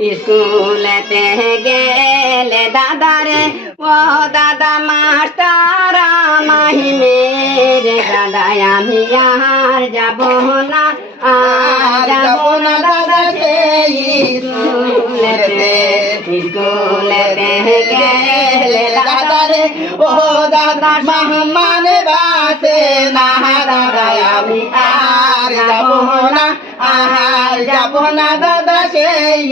স্কুলেতে গেলে দাদারে ও দাদা মাস্টার মাহিমে রে দাদা আমি আর যাব না আর যাব না দাদা সেই স্কুলেতে স্কুলেতে গেলে দাদারে ও দাদা মেহমান বাসে না দাদা আমি আর যাব না আর যাব না দাদা সেই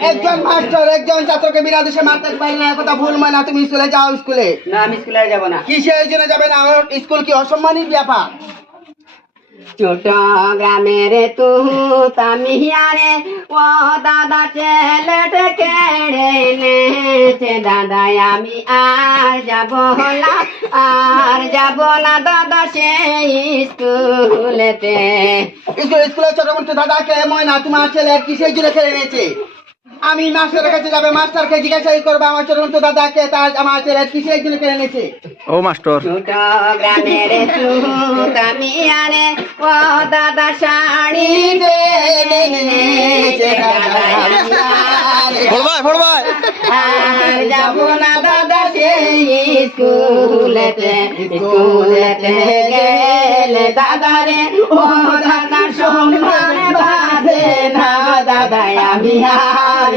একজন মাস্টার একজন ছাত্রকে বিনা দেশে মারতে পারে না কথা ভুল মানে তুমি স্কুলে যাও স্কুলে। না আমি স্কুলে যাব না। কিসের জন্য যাবে না? স্কুল কি অসম্মানিত ব্যাপার? ছোট গ্রামের তু তামিয়ারে ও দাদা কেড়ে নেছে। দাদা, আমি আর যাব না, আর যাব না দাদা সেই স্কুলেতে। স্কুল স্কুলে ছোট দাদাকে ময়না, তোমার ছেলে কিসের জন্য ছেড়ে নিয়েছে আমি মাস্টারের কাছে যাবে মাস্টারকে জিজ্ঞাসা করবে আমার মতো দাদাকে তার আমার ছেলে কিসের জন্য ছেড়ে নিয়েছে? ও মাস্টার। ছোট গ্রামের তু ও দাদা শাড়ি আর যাব না দাদা সেই স্কুলেতে স্কুলেতে গেলে দাদারে ও দাদা সম্মান বাঁধে না দাদা আমি আর।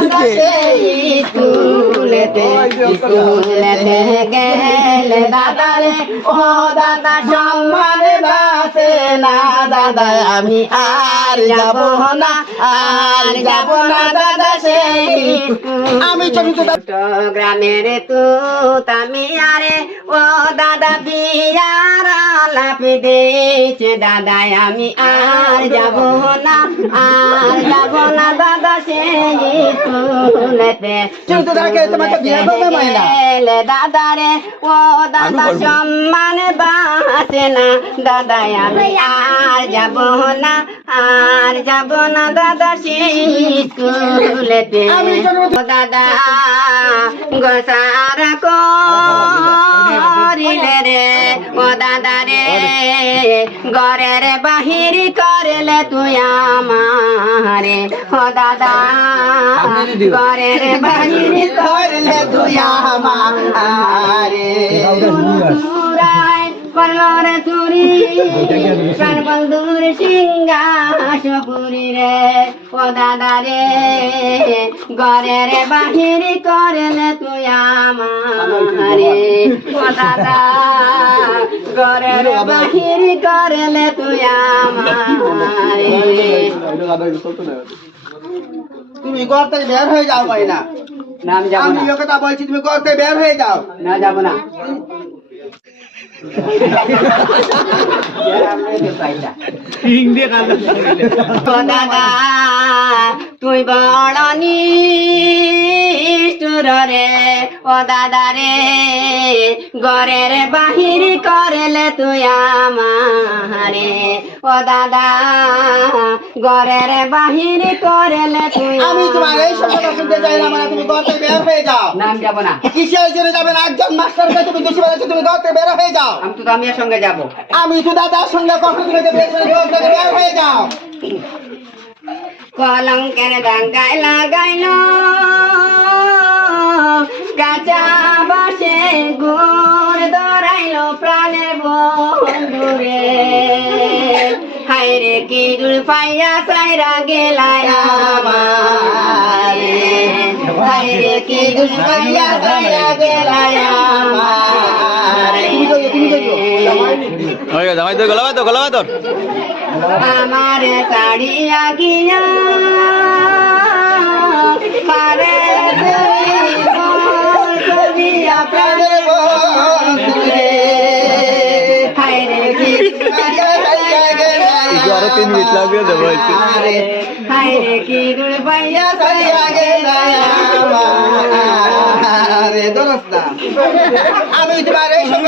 স্কুলেতে স্কুলেতে আমি আর যাব না আর যাব না দাদা সেই আমি গ্রামের তু তামি আরে, ও দাদা বিয়ার আলাপ দিয়েছে দাদা আমি আর যাব না আর যাব না দাদা সেই স্কুলেতে। দাদা রে ও দাদা সম্মান বাসে না দাদা আমি আর যাব না আর যাব না দাদা সেই স্কুলেতে। ও দাদা গোসারা করিলে রে ও দাদা রে। ঘরের বাহির করলে তুই আমারে। ও দাদা ঘরের বাহির করলে তুই আমারে। করল রে চুরি প্রাণ বন্ধুর সিংহাস পুরি রে ও দাদা রে ঘরের বাহির করলে তুই আমারে। ও দাদা ঘরের বাহির করলে তুই আমারে তুমি ঘর থেকে বের হয়ে যাও মহিলা না? আমি যাব আমি কথা বলছি তুমি ঘর থেকে বের হয়ে যাও। না যাব না। তুই বড় নিষ্ঠুর রে ও দাদা রে ঘরের বাহির করলে তুই আমারে। ও দাদা ঘরের বাহির করলে তুই আমি তোমার এই শুনতে চাই না মানে তুমি ঘর থেকে বের হয়ে যাও। নাম যাব না। কিসের জন্য যাবে না? একজন মাস্টারকে তুমি দোষী বলেছ তুমি ঘর থেকে বের হয়ে যাও। আমি তো সঙ্গে যাব। আমি তো দাদার সঙ্গে কখন তুমি ঘর থেকে বের হয়ে যাও। কলঙ্কের দাঙ্গায় লাগাইল। কাঁচা বাসে গুড় দরাইল প্রাণে বন্ধুরে হাইরে কি দুল পাইয়া সাইরা গেলায় আমারে। হাইরে কি দুল পাইয়া সাইরা গেলায় আমারে। ওই তো তো তোর আমার তাড়িয়া গিয়া পারে সাইয়া গেলা আমার। আরে দোস্ত আমি তোমার